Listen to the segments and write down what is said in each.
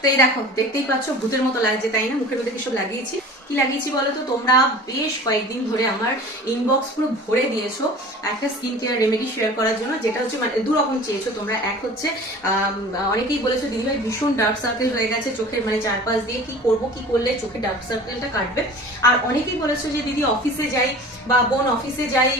তো এই দেখো, দেখতেই পাচ্ছ, ভূতের মতো লাগছে, তাই না? মুখের মধ্যে কিছু লাগিয়েছি? কি লাগিয়েছি বলো তো? তোমরা বেশ কয়েকদিন ধরে আমার ইনবক্স পুরো ভরে দিয়েছ একটা স্কিন কেয়ার রেমেডি শেয়ার করার জন্য, যেটা হচ্ছে মানে দু রকম চেয়েছো তোমরা। এক হচ্ছে অনেকেই বলেছ, দিদিভাই, ভীষণ ডার্ক সার্কেল হয়ে গেছে চোখের মানে চারপাশ দিয়ে কি করব, কি করলে চোখে ডার্ক সার্কেলটা কাটবে? আর অনেকেই বলেছ যে, দিদি অফিসে যাই বা বোন অফিসে যাই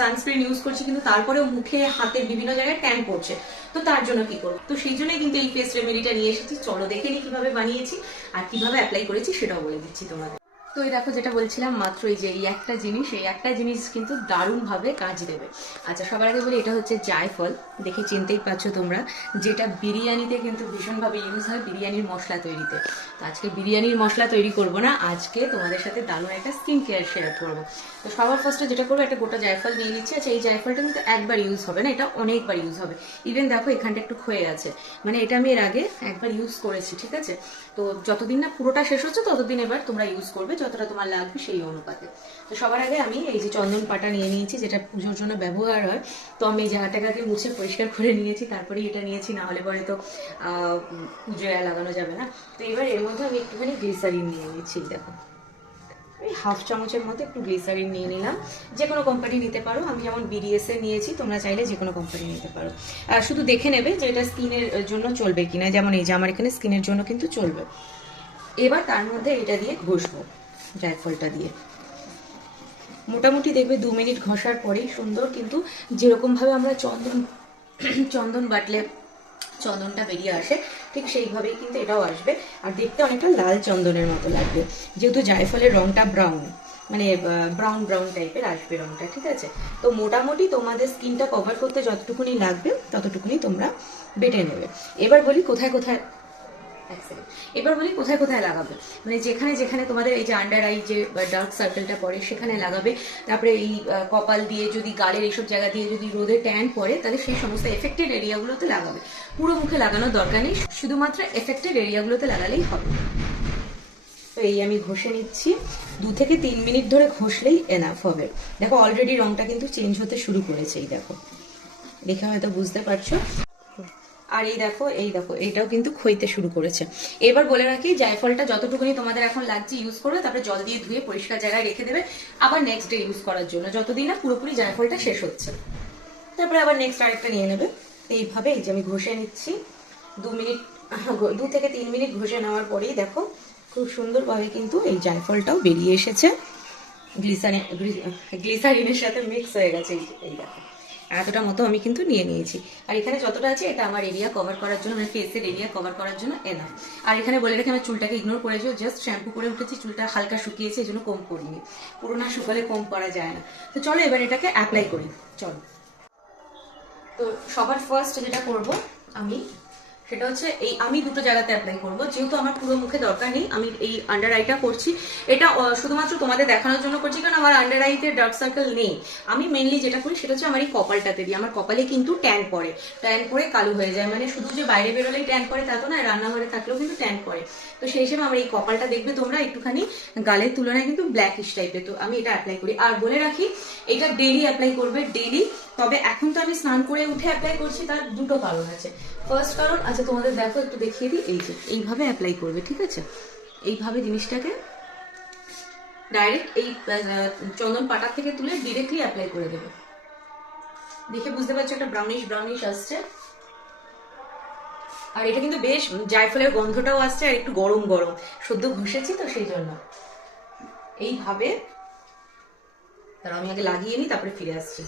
সানস্ক্রিন ইউজ করছে, কিন্তু তারপরেও মুখে, হাতের বিভিন্ন জায়গায় ট্যান পড়ছে। তো তার জন্য কি করব? তো সেই জন্যই কিন্তু এই ফেস রেমেডিটা নিয়ে এসেছি। চলো দেখে নিই কীভাবে বানিয়েছি, আর কীভাবে অ্যাপ্লাই করেছি, সেটাও বলে দিচ্ছি তোমাদের। তো এই দেখো যেটা বলছিলাম, মাত্র এই যে এই একটা জিনিস, এই একটা জিনিস কিন্তু দারুণভাবে কাজ দেবে। আচ্ছা সবার আগে বলি, এটা হচ্ছে জায়ফল। দেখে চিনতেই পারছ তোমরা, যেটা বিরিয়ানিতে কিন্তু ভীষণভাবে ইউজ হয়, বিরিয়ানির মশলা তৈরিতে। তো আজকে বিরিয়ানির মশলা তৈরি করব না, আজকে তোমাদের সাথে দারুণ একটা স্কিন কেয়ার শেয়ার করব। তো সবার ফার্স্টে যেটা করব, একটা গোটা জায়ফল নিয়ে নিচ্ছি। আচ্ছা এই জায়ফলটা কিন্তু একবার ইউজ হবে না, এটা অনেকবার ইউজ হবে। ইভেন দেখো, এখানটা একটু ক্ষয়ে গেছে। মানে এটা আমি এর আগে একবার ইউজ করেছি, ঠিক আছে? তো যতদিন না পুরোটা শেষ হচ্ছে, ততদিন এবার তোমরা ইউজ করবে। যতটা তোমার লাগবে সেই অনুপাতে। তো সবার আগে আমি এই যে চন্দন পাটা নিয়ে নিয়েছি, যেটা পুজোর জন্য ব্যবহার হয়, তো আমি জায়গাটাকে মুছে পরিষ্কার করে নিয়েছি, তারপরেই এটা নিয়েছি, না হলে পরে তো পুজোয় লাগানো যাবে না। তো এবার এর মধ্যে আমি একটুখানি গ্লিসারিন নিয়ে নিয়েছি দেখো। এই হাফ চামচের মতো একটু গ্লিসারিন নিয়ে নিলাম। যে কোনো কোম্পানি নিতে পারো। আমি যেমন বিডিএস এর নিয়েছি, তোমরা চাইলে যে কোনো কোম্পানি নিতে পারো। আর শুধু দেখে নেবে যে এটা স্কিনের জন্য চলবে কিনা। যেমন এই যে, আমার এখানে স্কিনের জন্য কিন্তু চলবে। এবার তার মধ্যে এটা দিয়ে ঘষবো। জায়ফলটা দিয়ে। মোটামুটি দেখবে দু মিনিট ঘষার পরেই সুন্দর, কিন্তু যেরকমভাবে আমরা চন্দন চন্দন বাটলে চন্দনটা বেরিয়ে আসে, ঠিক সেইভাবেই কিন্তু এটাও আসবে। আর দেখতে অনেকটা লাল চন্দনের মতো লাগবে, যেহেতু জায়ফলের রংটা ব্রাউন মানে ব্রাউন ব্রাউন টাইপের আসবে রংটা, ঠিক আছে? তো মোটামুটি তোমাদের স্কিনটা কভার করতে যতটুকুনি লাগবে, ততটুকুনি তোমরা বেটে নেবে। এবার বলি কোথায় কোথায় এবার বলি কোথায় কোথায় লাগাবে? মানে যেখানে যেখানে তোমাদের এই যে আন্ডার আই যে ডার্ক সার্কেলটা পড়ে, সেখানে লাগাবে। তারপরে এই কপাল দিয়ে যদি, গালের এইসব জায়গা দিয়ে যদি রোদে ট্যান পড়ে, তাহলে সেই সমস্ত এফেক্টেড এরিয়াগুলোতে লাগাবে। পুরো মুখে লাগানোর দরকার নেই, শুধুমাত্র এফেক্টেড এরিয়াগুলোতে লাগালেই হবে। তো এই আমি ঘষে নিচ্ছি। দু থেকে তিন মিনিট ধরে ঘষলেই এনাফ হবে। দেখো অলরেডি রংটা কিন্তু চেঞ্জ হতে শুরু করেছে, এই দেখো। দেখে হয়তো বুঝতে পারছ। আর এই দেখো এই দেখো, এইটাও কিন্তু খইতে শুরু করেছে। এবার বলে রাখি, জায়ফলটা যতটুকুনি তোমাদের এখন লাগছে ইউজ করবে, তারপরে জল দিয়ে ধুয়ে পরিষ্কার জায়গায় রেখে দেবে, আবার নেক্সট ডে ইউজ করার জন্য। যতদিন না পুরোপুরি জায়ফলটা শেষ হচ্ছে। তারপরে আবার নেক্সট আরেকটা নিয়ে নেবে। এইভাবে এই যে আমি ঘষে নিচ্ছি। দু মিনিট, দু থেকে তিন মিনিট ঘষে নেওয়ার পরেই দেখো, খুব সুন্দরভাবে কিন্তু এই জায়ফলটাও বেরিয়ে এসেছে। গ্লিসারিন গ্লিসারিনের সাথে মিক্স হয়ে গেছে এই এই দেখো। এতটা মতো আমি কিন্তু নিয়ে নিয়েছি। আর এখানে যতটা আছে, এটা আমার এরিয়া কভার করার জন্য মানে ফেসের এরিয়া কভার করার জন্য এনাফ আর এখানে বলে রেখে আমি চুলটাকে ইগনোর করেছি জাস্ট শ্যাম্পু করে উঠেছি, চুলটা হালকা শুকিয়েছে এই জন্য কম করিনি। পুরোনা শুকালে কম করা যায় না। তো চলো এবার এটাকে অ্যাপ্লাই করি। চলো। তো সবার ফার্স্ট যেটা করব আমি সেটা হচ্ছে এই আমি দুটো জায়গাতে অ্যাপ্লাই করব। যেহেতু আমার পুরো মুখে দরকার নেই, আমি এই আন্ডার আইটা করছি। এটা শুধুমাত্র তোমাদের দেখানোর জন্য করছি, কারণ আমার আন্ডার আইতে ডার্ক সার্কেল নেই। আমি মেনলি যেটা করি, সেটা হচ্ছে আমার এই কপালটাতে দিই। আমার কপালে কিন্তু ট্যান পড়ে। ট্যান পরে কালো হয়ে যায়। মানে শুধু যে বাইরে বেরোলেই ট্যান পড়ে, তা তো না, রান্নাঘরে থাকলেও কিন্তু ট্যান পড়ে। তো সেই হিসেবে আমার এই কপালটা দেখবে তোমরা, একটুখানি গালের তুলনায় কিন্তু ব্ল্যাকিশ টাইপের তো আমি এটা অ্যাপ্লাই করি। আর বলে রাখি, এটা ডেলি অ্যাপ্লাই করবে ডেলি তবে এখন তো আমি স্নান করে উঠে অ্যাপ্লাই করছি, তার দুটো কারণ আছে। ফার্স্ট কারণ আচ্ছা তোমাদের দেখো, একটু দেখিয়ে দিই। এই যে, এইভাবে অ্যাপ্লাই করবে, ঠিক আছে? এইভাবে জিনিসটাকে ডাইরেক্ট এই চন্দন পাটার থেকে তুলে ডিরেক্টলি অ্যাপ্লাই করে দেবে। দেখে বুঝতে পারছ, একটা ব্রাউনিশ ব্রাউনিশ আসছে। আর এটা কিন্তু বেশ জায়ফলের গন্ধটাও আসছে, আর একটু গরম গরম। সদ্য ঘষেছি তো, সেই জন্য। এইভাবে, তার আমি আগে লাগিয়ে নিই, তারপরে ফিরে আসছি।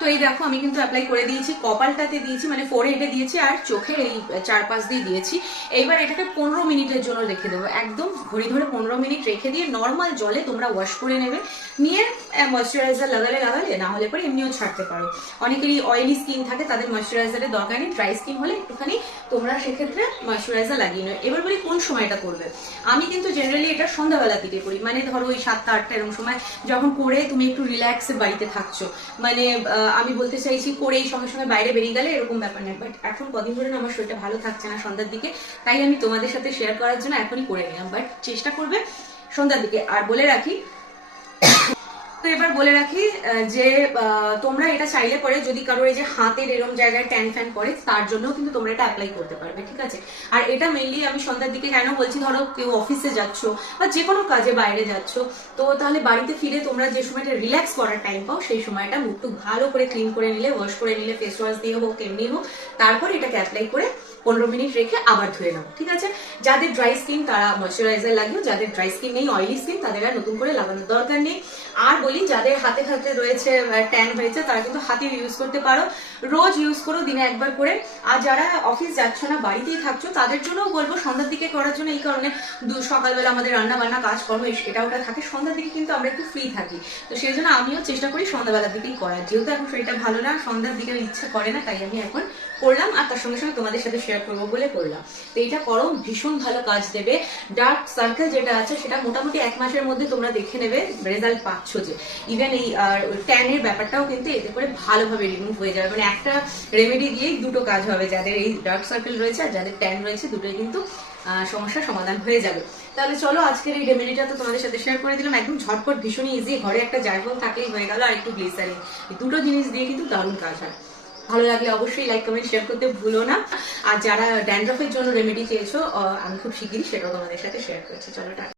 তো এই দেখো, আমি কিন্তু অ্যাপ্লাই করে দিয়েছি, কপালটাতে দিয়েছি মানে ফোর হেডে দিয়েছি আর চোখের এই চারপাশ দিয়ে দিয়েছি। এইবার এটাকে পনেরো মিনিটের জন্য রেখে দেবো। একদম ঘড়ি ধরে পনেরো মিনিট রেখে দিয়ে নর্মাল জলে তোমরা ওয়াশ করে নেবে। নিয়ে ময়শ্চারাইজার লাগালে লাগালে, না হলে পরে এমনিও ছাড়তে পারো। অনেকেরই অয়েলি স্কিন থাকে, তাদের ময়শ্চারাইজারের দরকার নেই। ড্রাই স্কিন হলে একটুখানি তোমরা সেক্ষেত্রে ময়শ্চারাইজার লাগিয়ে নেবে এবার বলি কোন সময়টা করবে? আমি কিন্তু জেনারেলি এটা সন্ধ্যাবেলা থেকে করি। মানে ধরো ওই সাতটা, আটটা এরকম সময় যখন করে তুমি একটু রিল্যাক্সে বাড়িতে থাকছো। মানে আমি বলতে চাইছি করে এই সঙ্গে সঙ্গে বাইরে বেরিয়ে গেলে এরকম ব্যাপার নেই বাট এখন কদিন ধরে আমার শরীরটা ভালো থাকছে না সন্ধ্যার দিকে, তাই আমি তোমাদের সাথে শেয়ার করার জন্য এখনই করে নিলাম। বাট চেষ্টা করবে সন্ধ্যার দিকে। আর বলে রাখি তো এবার বলে রাখি যে তোমরা এটা চাইলে পরে যদি কারোর এই যে হাতের এরম জায়গায় ট্যান ফ্যান পড়ে তার জন্য কিন্তু তোমরা এটা অ্যাপ্লাই করতে পারবে, ঠিক আছে? আর এটা মেনলি আমি সন্ধ্যার দিকে কেন বলছি, ধরো কেউ অফিসে যাচ্ছ বা যে কোনো কাজে বাইরে যাচ্ছ, তো তাহলে বাড়িতে ফিরে তোমরা যে সময়টা রিল্যাক্স করার টাইম পাও, সেই সময়টা মুখটু ভালো করে ক্লিন করে নিলে ওয়াশ করে নিলে ফেস ওয়াশ দিয়ে হোক এমনি হোক, তারপর এটাকে অ্যাপ্লাই করে পনেরো মিনিট রেখে আবার ধুয়ে নাও, ঠিক আছে? যাদের ড্রাই স্কিন তারা ময়শ্চারাইজার লাগিও, যাদের ড্রাই স্কিন নেই অয়েলি স্কিন তাদের আর নতুন করে লাগানোর দরকার নেই। আর বলি, যাদের হাতে হাতে রয়েছে ট্যান হয়েছে, তারা কিন্তু হাতে ইউজ করতে পারো। রোজ ইউজ করো, দিনে একবার করে। আর যারা অফিস যাচ্ছ না, বাড়িতেই থাকছো, তাদের জন্যও বলব, সন্ধ্যার দিকে করার জন্য এই কারণে দু- সকালবেলা আমাদের রান্না বান্না কাজকর্ম এটা ওটা থাকে। সন্ধ্যার দিকে কিন্তু আমরা একটু ফ্রি থাকি। তো সেই জন্য আমিও চেষ্টা করি সন্ধ্যাবেলার দিকেই করার। যেহেতু এখন শরীরটা ভালো না, সন্ধ্যার দিকে ইচ্ছা করে না, তাই আমি এখন করলাম। আর তার সঙ্গে সঙ্গে তোমাদের সাথে শেয়ার করব বলে করলাম। তো এটা করো, ভীষণ ভালো কাজ দেবে। ডার্ক সার্কেল যেটা আছে, সেটা মোটামুটি এক মাসের মধ্যে তোমরা দেখে নেবে রেজাল্ট পাচ্ছ যে। ইভেন এই ট্যানের ব্যাপারটাও কিন্তু এতে করে ভালোভাবে রিমুভ হয়ে যাবে। মানে একটা রেমেডি দিয়েই দুটো কাজ হবে, যাদের এই ডার্ক সার্কেল রয়েছে আর যাদের ট্যান রয়েছে, দুটোই কিন্তু সমস্যার সমাধান হয়ে যাবে। তাহলে চলো, আজকের এই রেমেডিটা তো তোমাদের সাথে শেয়ার করে দিলাম। একদম ঝটপট, ভীষণই ইজি ঘরে একটা জায়ফল থাকলেই হয়ে গেল, আর একটু গ্লিসারিন দুটো জিনিস দিয়ে কিন্তু দারুণ কাজ হয়। ভালো লাগলে অবশ্যই লাইক কমেন্ট শেয়ার করতে ভুলো না। আর যারা ড্যান্ড্রফের জন্য রেমেডি চেয়েছো আমি খুব শিগগিরই সেটাও তোমাদের সাথে শেয়ার করছি। চলো, টাটা।